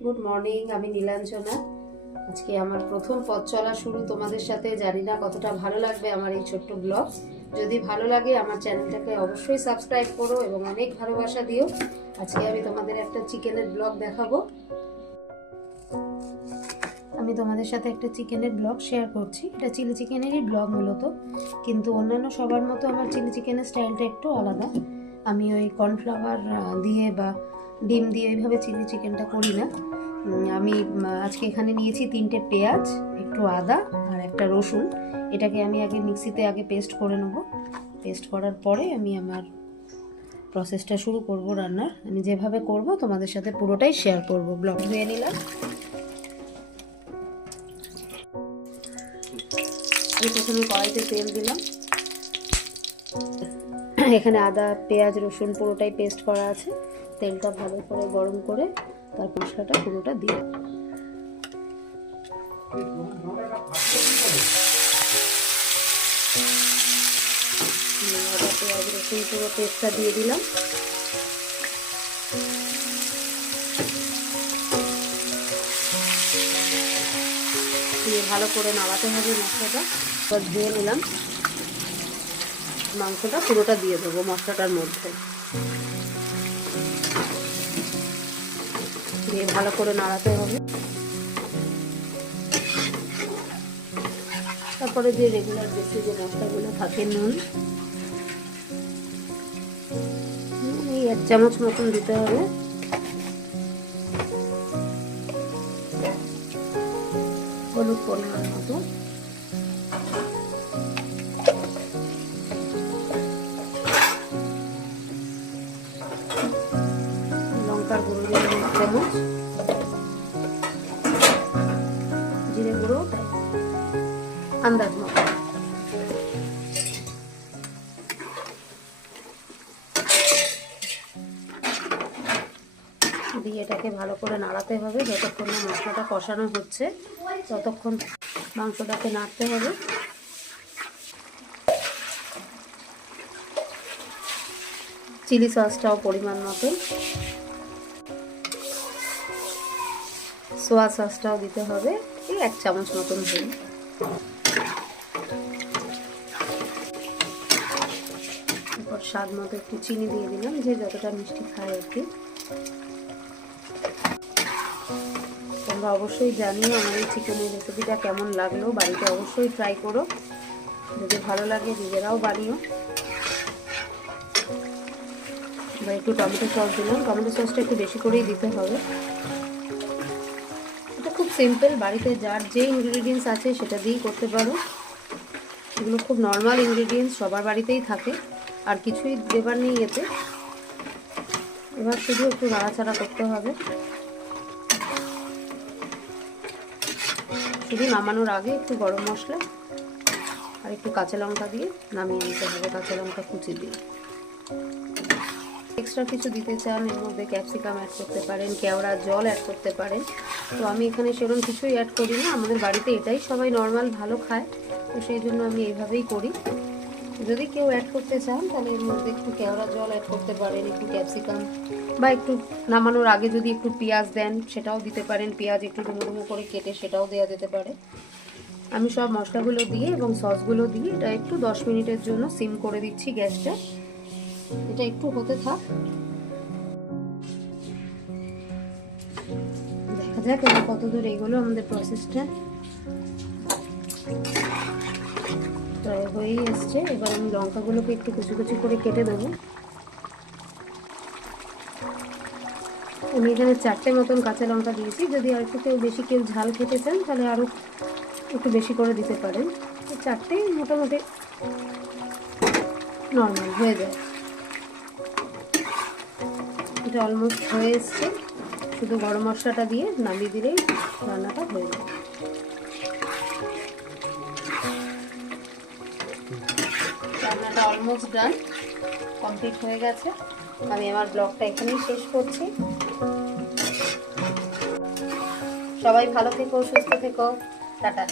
Good morning, আমি নীলাঞ্জনা। আজকে আমার প্রথম পথ চলা শুরু তোমাদের সাথে। জানি না কতটা ভালো লাগবে আমার এই ছোট্ট ব্লগ। যদি ভালো লাগে আমার চ্যানেলটাকে অবশ্যই সাবস্ক্রাইব করো এবং অনেক ভালোবাসা দিও। আজকে আমি তোমাদের একটা চিকেনের ব্লগ দেখাবো। আমি তোমাদের সাথে একটা চিকেনের ব্লগ শেয়ার করছি। এটা চিলি চিকেনেরই ব্লগ মূলত, কিন্তু অন্যান্য সবার মতো আমার চিলি চিকেনের স্টাইলটা একটু আলাদা। আমি ওই কর্নফ্লাওয়ার দিয়ে বা ডিম দিয়ে ওইভাবে চিলি চিকেনটা করি না। আমি আজকে এখানে নিয়েছি 3টে পেঁয়াজ, একটু আদা আর একটা রসুন। এটাকে আমি আগে মিক্সিতে পেস্ট করে নেব। পেস্ট করার পরে আমি আমার প্রসেসটা শুরু করব রান্নার। আমি যেভাবে করব তোমাদের সাথে পুরোটাই শেয়ার করব। ব্লগ ধুয়ে নিলাম। আমি প্রথমে কড়াইতে তেল দিলাম। এখানে আদা পেঁয়াজ রসুন পুরোটাই পেস্ট করা আছে। তেলটা ভালো করে গরম করে তার মশলাটা পুরোটা দিয়ে আদা পেঁয়াজ রসুন পুরো পেস্টটা দিয়ে দিলাম। দিয়ে ভালো করে নাড়াতে হবে মশলাটা। এবার ধুয়ে নিলাম। মাংসটা পুরোটা দিয়ে দেবো মশলাটার মধ্যে, দিয়ে ভালো করে নাড়াতে হবে। তারপরে যে রেগুলার বেশি যে মশলাগুলো থাকে, নুন এই 1 চামচ মতন দিতে হবে। হলুদ পরিমাণ মতো, লঙ্কার গুঁড়ো দিলাম 1 চামচ, জিরে গুঁড়ো আন্দাজ মতো, দিয়ে এটাকে ভালো করে নাড়াতে হবে। যতক্ষণ না মশলাটা কষানো হচ্ছে ততক্ষণ মাংসটাকে নাড়তে হবে। চিলি সসটাও পরিমাণ মতো, সোয়া সসটাও দিতে হবে এই 1 চামচ মতন দিন। এরপর স্বাদ মতো একটু চিনি দিয়ে দিলাম, যে যতটা মিষ্টি খায় আর কি। তোমরা অবশ্যই জানিও আমার এই চিকেনের রেসিপিটা কেমন লাগলো। বাড়িতে অবশ্যই ট্রাই করো, যদি ভালো লাগে নিজেরাও বানিও। এবার একটু টমেটো সস দিলাম। টমেটো সসটা একটু বেশি করেই দিতে হবে। এটা খুব সিম্পল, বাড়িতে যার যে ইনগ্রিডিয়েন্টস আছে সেটা দিয়েই করতে পারো। এগুলো খুব নর্মাল ইনগ্রিডিয়েন্টস, সবার বাড়িতেই থাকে, আর কিছুই দেবার নেই এতে। এবার শুধু একটু নাড়াচাড়া করতে হবে। শুধু নামানোর আগে একটু গরম মশলা আর একটু কাঁচা লঙ্কা দিয়ে নামিয়ে নিতে হবে, কাঁচা লঙ্কা কুচি দিয়ে। এক্সট্রা কিছু দিতে চান এর মধ্যে ক্যাপসিকাম অ্যাড করতে পারেন, কেওড়া জল অ্যাড করতে পারেন। তো আমি এখানে সেরকম কিছুই অ্যাড করি না। আমাদের বাড়িতে এটাই সবাই নর্মাল ভালো খায়, তো সেই জন্য আমি এইভাবেই করি। যদি কেউ অ্যাড করতে চান তাহলে এর মধ্যে একটু কেওড়া জল অ্যাড করতে পারেন, একটু ক্যাপসিকাম, বা একটু নামানোর আগে যদি একটু পেঁয়াজ দেন সেটাও দিতে পারেন। পেঁয়াজ একটু ডুমো ডুমো করে কেটে সেটাও দেওয়া যেতে পারে। আমি সব মশলাগুলো দিয়ে এবং সসগুলো দিয়ে এটা একটু 10 মিনিটের জন্য সিম করে দিচ্ছি গ্যাসটা। এটা একটু হতে থাক, দেখা যাক এবার কত দূর এগোলো আমাদের প্রসেসটা। প্রায় হয়েই এসছে। এবার আমি লঙ্কাগুলোকে একটু কুচি কুচি করে কেটে দেবো। আমি এখানে 4টে মতন কাঁচা লঙ্কা দিয়েছি। যদি আর একটু কেউ ঝাল খেতে চান তাহলে আরও একটু বেশি করে দিতে পারেন। 4টেই মোটামুটি নর্মাল হয়ে যায়। এটা অলমোস্ট হয়ে এসছে। শুধু গরম মশলাটা দিয়ে নামিয়ে দিলেই রান্নাটা হয়ে যায়। রান্নাটা অলমোস্ট ডান, কমপ্লিট হয়ে গেছে। আমি আমার ব্লগটা এখানেই শেষ করছি। সবাই ভালো থেকো, সুস্থ থেকো, টাটা।